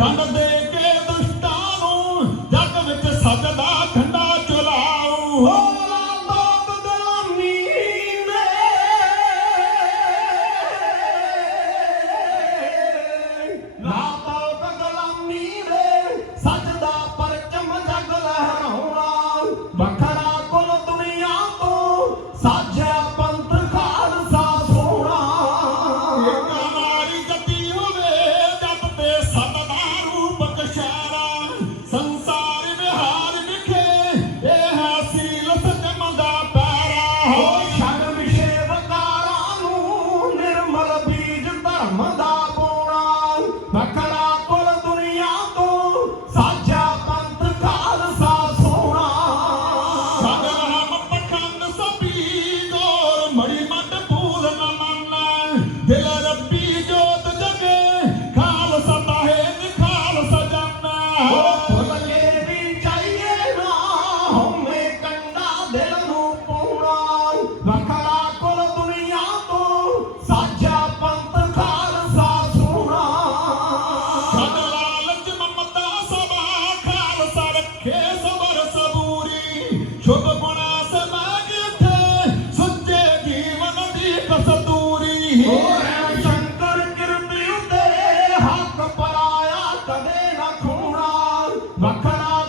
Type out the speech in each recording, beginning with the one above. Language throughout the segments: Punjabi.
Dana manda Come on.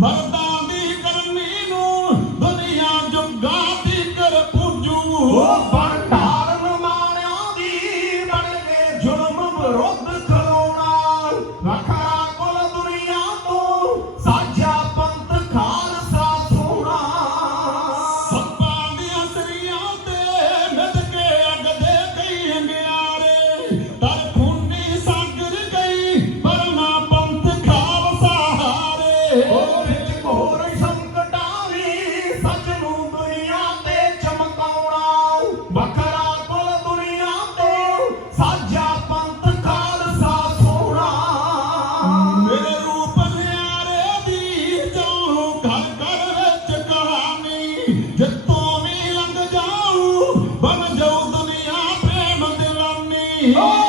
ਮਰਦਾਂ ਦੀ ਕਰਨੀ ਨੂੰ ਦੁਨੀਆ ਜੁਗਾ ਦੀ ਕਰ ਪੁੱਜੂ। ਉਹ ਬਣ ਧਾਰਨ ਮਾਰਿਆਂ ਦੀ ਬਣ ਗਏ ਜ਼ੁਲਮ ਵਿਰੋਧ Oh!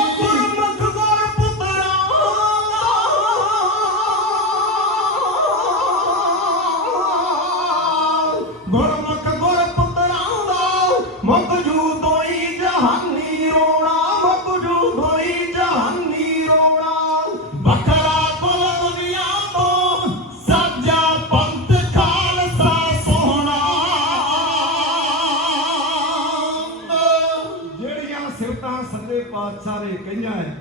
ਪਾਤਸ਼ਾਹ ਨੇ ਕਹੀਆਂ ਹੈ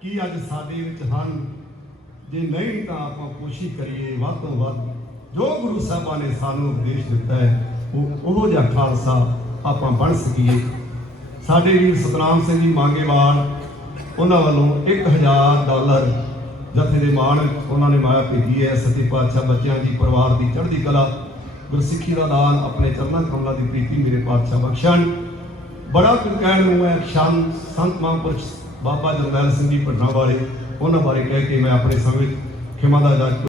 ਕਿ ਅੱਜ ਸਾਡੇ ਵਿੱਚ ਹਨ। ਜੇ ਨਹੀਂ ਤਾਂ ਆਪਾਂ ਕੋਸ਼ਿਸ਼ ਕਰੀਏ ਵੱਧ ਤੋਂ ਵੱਧ ਜੋ ਗੁਰੂ ਸਾਹਿਬਾਂ ਨੇ ਸਾਨੂੰ ਉਪਦੇਸ਼ ਦਿੱਤਾ ਹੈ, ਉਹ ਉਹੋ ਜਿਹਾ ਖਾਲਸਾ ਆਪਾਂ ਬਣ ਸਕੀਏ। ਸਾਡੇ ਵੀਰ ਸਤਨਾਮ ਸਿੰਘ ਜੀ ਮੰਗੇਵਾਲ, ਉਹਨਾਂ ਵੱਲੋਂ 1000 ਡਾਲਰ ਜਥੇ ਦੇ ਮਾਣ ਉਹਨਾਂ ਨੇ ਮਾਇਆ ਭੇਜੀ ਹੈ। ਸਤਿ ਪਾਤਸ਼ਾਹ ਬੱਚਿਆਂ ਦੀ, ਪਰਿਵਾਰ ਦੀ ਚੜ੍ਹਦੀ ਕਲਾ, ਗੁਰਸਿੱਖੀ ਦਾ ਦਾਨ ਆਪਣੇ ਚਰਨਾਂ ਕਮਲਾਂ ਦੀ ਪ੍ਰੀਤੀ ਮੇਰੇ ਪਾਤਸ਼ਾਹ ਬਖਸ਼ਣ। ਬੜਾ ਕੁਝ ਕਹਿਣ ਨੂੰ ਹੈ ਸ਼ਾਮ ਸੰਤ ਮਹਾਂਪੁਰਸ਼ ਬਾਬਾ ਜਰਨੈਲ ਸਿੰਘ ਜੀ ਪਟਨਾ ਬਾਰੇ ਉਹਨਾਂ ਬਾਰੇ ਕਹਿ ਕੇ ਮੈਂ ਆਪਣੇ ਸਮੇਂ ਖਿਮਾ ਦਾ